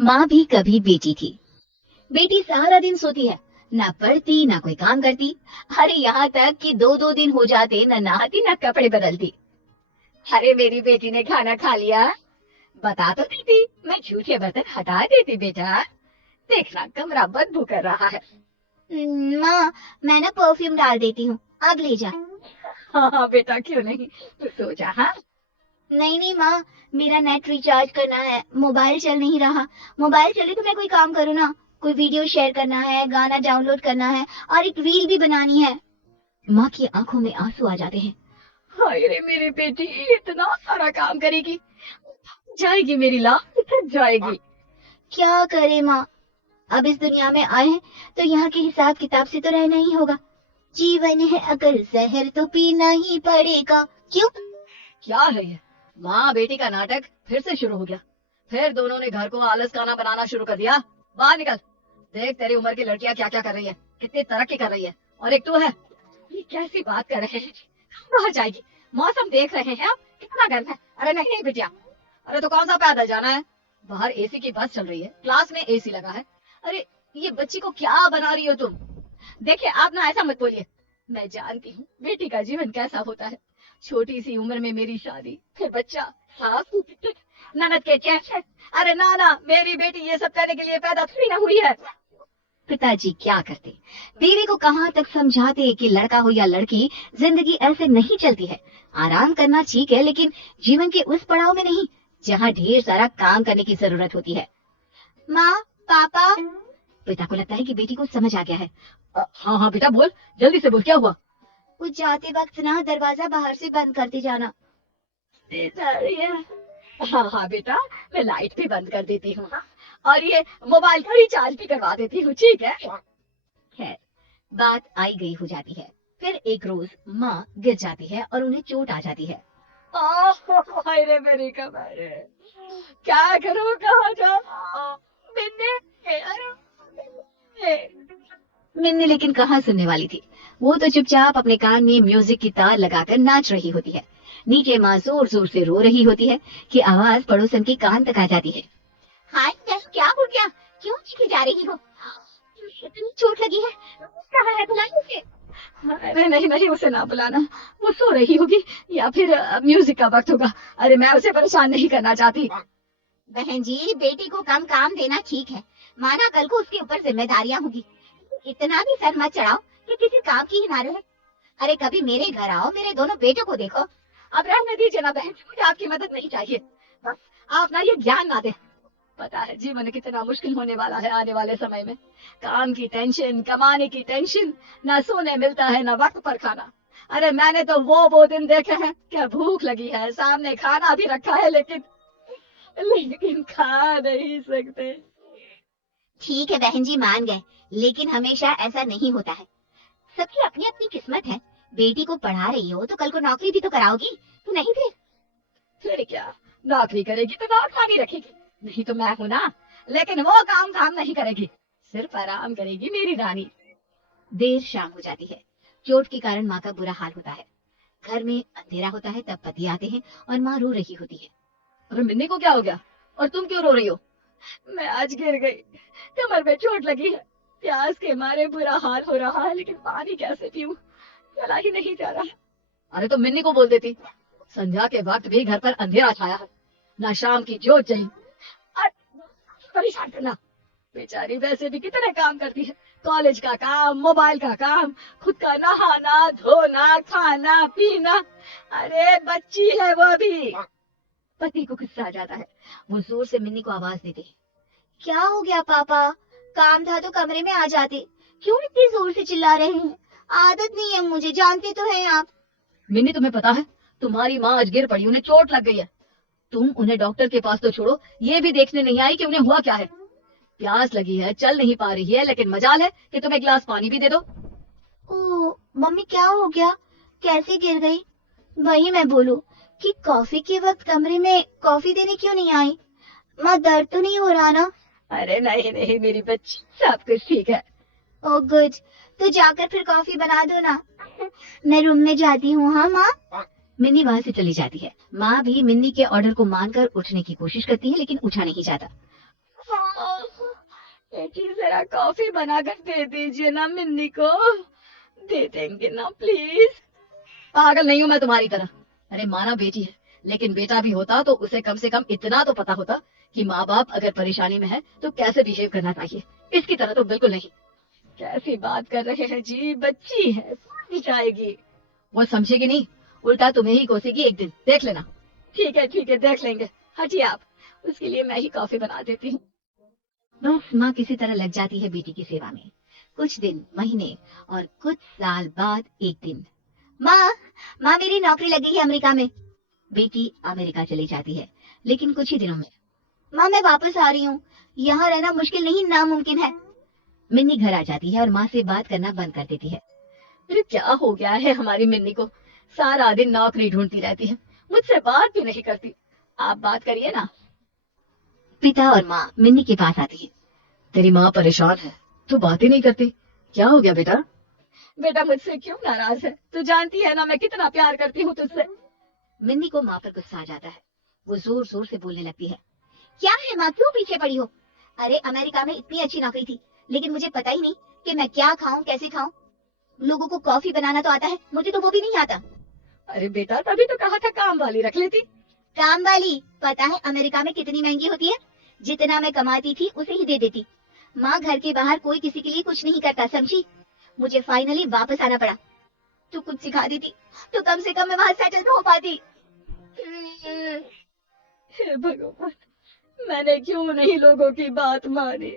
माँ भी कभी बेटी थी। बेटी सारा दिन सोती है, ना पढ़ती ना कोई काम करती। अरे यहाँ तक कि दो दो दिन हो जाते न नहाती ना कपड़े बदलती। अरे मेरी बेटी ने खाना खा लिया, बता तो देती, मैं झूठे बर्तन हटा देती। बेटा देखना कमरा बदबू कर रहा है। माँ, मैं ना परफ्यूम डाल देती हूँ, अब ले जा। हाँ बेटा क्यों नहीं, तू सो जा। हाँ नहीं नहीं माँ, मेरा नेट रिचार्ज करना है, मोबाइल चल नहीं रहा। मोबाइल चले तो मैं कोई काम करूँ ना, कोई वीडियो शेयर करना है, गाना डाउनलोड करना है और एक रील भी बनानी है। माँ की आंखों में आंसू आ जाते हैं। हाय रे मेरी बेटी इतना सारा काम करेगी, जाएगी मेरी लाश थक जाएगी। क्या करे माँ, अब इस दुनिया में आए हैं तो यहाँ के हिसाब किताब से तो रहना ही होगा। जीवन है अगर जहर तो पीना ही पड़ेगा। क्यों? क्या है ये, माँ बेटी का नाटक फिर से शुरू हो गया। फिर दोनों ने घर को आलस खाना बनाना शुरू कर दिया। बाहर निकल, देख तेरी उम्र की लड़कियां क्या क्या कर रही है, कितनी तरक्की कर रही है, और एक तू है। ये कैसी बात कर रहे हैं, बाहर जाएगी। मौसम देख रहे हैं आप, कितना गर्म है। अरे नहीं नहीं बिटिया, अरे तो कौन सा पैदल जाना है, बाहर एसी की बस चल रही है, क्लास में एसी लगा है। अरे ये बच्ची को क्या बना रही हो तुम। देखिए आप ना ऐसा मत बोलिए, मैं जानती हूँ बेटी का जीवन कैसा होता है। छोटी सी उम्र में मेरी शादी, फिर बच्चा, सास ननद के टेंशन। अरे ना ना, मेरी बेटी ये सब करने के लिए पैदा थोड़ी ना हुई है। पिताजी क्या करते, बीवी को कहाँ तक समझाते कि लड़का हो या लड़की, जिंदगी ऐसे नहीं चलती है। आराम करना ठीक है, लेकिन जीवन के उस पड़ाव में नहीं जहाँ ढेर सारा काम करने की जरूरत होती है। माँ, पापा। पिता को लगता है कि बेटी को समझ आ गया है। हाँ हाँ बेटा बोल, जल्दी से बोल, क्या हुआ। वो जाते वक्त ना दरवाजा बाहर से बंद करते जाना। हाँ हाँ बेटा, मैं लाइट भी बंद कर देती हूँ, और ये मोबाइल का रिचार्ज भी करवा देती हूँ, ठीक है। खैर बात आई गई हो जाती है। फिर एक रोज माँ गिर जाती है और उन्हें चोट आ जाती है। हाय रे मेरी कमर, क्या करूँ, कहाँ जाऊँ। मिन्नी लेकिन कहाँ सुनने वाली थी, वो तो चुपचाप अपने कान में म्यूजिक की तार लगाकर नाच रही होती है। नीचे माँ जोर जोर से रो रही होती है कि आवाज पड़ोसन के कान तक आ जाती है। हाय क्या हो गया, क्यों चीखी जा रही हो? इतनी चोट लगी है, कहाँ है, बुलाइए उसे। अरे नहीं नहीं, उसे ना बुलाना, वो सो रही होगी या फिर म्यूजिक का वक्त होगा। अरे मैं उसे परेशान नहीं करना चाहती। बहन जी, बेटी को कम काम देना ठीक है, माना कल को उसके ऊपर जिम्मेदारियां होगी। इतना भी सर मत चढ़ाओ कि किसी काम की ही ना रहे। अरे कभी मेरे घर आओ, मेरे दोनों बेटों को देखो। अब रहने दीजिए ना बहन, मुझे आपकी मदद नहीं चाहिए, बस आप ना ये ज्ञान ना दे। पता है जीवन कितना मुश्किल होने वाला है आने वाले समय में। काम की टेंशन, कमाने की टेंशन, ना सोने मिलता है ना वक्त पर खाना। अरे मैंने तो वो दिन देखे हैं, क्या भूख लगी है, सामने खाना भी रखा है, लेकिन खा नहीं सकते। ठीक है बहन जी, मान गए, लेकिन हमेशा ऐसा नहीं होता है। सबकी अपनी अपनी किस्मत है। बेटी को पढ़ा रही हो तो कल को नौकरी भी तो कराओगी, तो नहीं फिर क्या, नौकरी करेगी तो नौकरा भी रखेगी, नहीं तो मैं हूं ना। लेकिन वो काम नहीं करेगी, सिर्फ आराम करेगी मेरी रानी। देर शाम हो जाती है, चोट के कारण माँ का बुरा हाल होता है। घर में अंधेरा होता है, तब पति आते हैं और माँ रो रही होती है। अरे मिन्नी को क्या हो गया, और तुम क्यों रो रही हो। मैं आज गिर गई, कमर में चोट लगी है, प्यास के मारे बुरा हाल हो रहा है, लेकिन पानी कैसे पीऊं, चला ही नहीं जा रहा। अरे तो मिन्नी को बोल देती, संध्या के वक्त भी घर पर अंधेरा छाया है, ना शाम की जोत जली। परेशान करना, बेचारी वैसे भी कितने काम करती है, कॉलेज का काम, मोबाइल का काम, खुद का नहाना धोना, खाना पीना। अरे बच्ची है वो भी। पति को गुस्सा आ जाता है, वो जोर से मिन्नी को आवाज देते। क्या हो गया पापा, काम था तो कमरे में आ जाते, क्यों इतनी जोर से चिल्ला रहे हैं? आदत नहीं है मुझे, जानते तो हैं आप। मिन्नी तुम्हें पता है, तुम्हारी माँ आज गिर पड़ी, उन्हें चोट लग गई है। तुम उन्हें डॉक्टर के पास तो छोड़ो, ये भी देखने नहीं आई कि उन्हें हुआ क्या है। प्यास लगी है, चल नहीं पा रही है, लेकिन मजाल है कि तुम एक गिलास पानी भी दे दो। ओ मम्मी, क्या हो गया, कैसे गिर गई? वही मैं बोलूं कि कॉफी के वक्त कमरे में कॉफी देने क्यों नहीं आई? माँ, दर्द तो नहीं हो रहा ना? अरे नहीं नहीं मेरी बच्ची, सब कुछ ठीक है। ओ गुड, तो जाकर फिर कॉफी बना दो ना। मैं रूम में जाती हूँ। हाँ माँ। मिन्नी वहां से चली जाती है। माँ भी मिन्नी के ऑर्डर को मानकर उठने की कोशिश करती है, लेकिन उठा नहीं जाता। बेटी जरा कॉफी बनाकर दे दीजिए ना मिन्नी को, दे देंगे ना प्लीज। पागल नहीं हूं मैं तुम्हारी तरह। अरे माना बेटी है, लेकिन बेटा भी होता तो उसे कम से कम इतना तो पता होता कि माँ बाप अगर परेशानी में है तो कैसे बिहेव करना चाहिए। इसकी तरह तो बिल्कुल नहीं। कैसी बात कर रहे हैं जी, बच्ची है, समझ जाएगी। वो समझेगी नहीं, उल्टा तुम्हें ही कोसेगी एक दिन, देख लेना। ठीक है देख लेंगे, हटिए आप, उसके लिए मैं ही कॉफी बना देती हूँ। बस माँ किसी तरह लग जाती है बेटी की सेवा में। कुछ दिन, महीने और कुछ साल बाद एक दिन, माँ मेरी नौकरी लगी है अमेरिका में। बेटी अमेरिका चली जाती है, लेकिन कुछ ही दिनों में। माँ मैं वापस आ रही हूँ, यहाँ रहना मुश्किल नहीं नामुमकिन है। मिन्नी घर आ जाती है और माँ से बात करना बंद कर देती है। अरे क्या हो गया है हमारी मिन्नी को, सारा दिन नौकरी ढूंढती रहती है, मुझसे बात भी नहीं करती। आप बात करिए ना। पिता और माँ मिन्नी के पास आती है। तेरी माँ परेशान है, तू बात ही नहीं करती, क्या हो गया बेटा? बेटा मुझसे क्यों नाराज है? तू जानती है ना मैं कितना प्यार करती हूँ तुझसे। मिन्नी को माँ पर गुस्सा आ जाता है। वो जोर जोर से बोलने लगती है। क्या है माँ, क्यों पीछे पड़ी हो? अरे अमेरिका में इतनी अच्छी नौकरी थी, लेकिन मुझे पता ही नहीं कि मैं क्या खाऊं कैसे खाऊं। लोगों को कॉफी बनाना तो आता है, मुझे तो वो भी नहीं आता। अरे बेटा तभी तो कहा था काम वाली रख लेती। काम वाली पता है अमेरिका में कितनी महंगी होती है? जितना मैं कमाती थी उसे ही दे देती। माँ घर के बाहर कोई किसी के लिए कुछ नहीं करता, समझी? मुझे फाइनली वापस आना पड़ा। तू कुछ सिखा देती तो कम से कम मैं वहां सेटल तो हो पाती। हे भगवान, मैंने क्यों नहीं लोगों की बात मानी।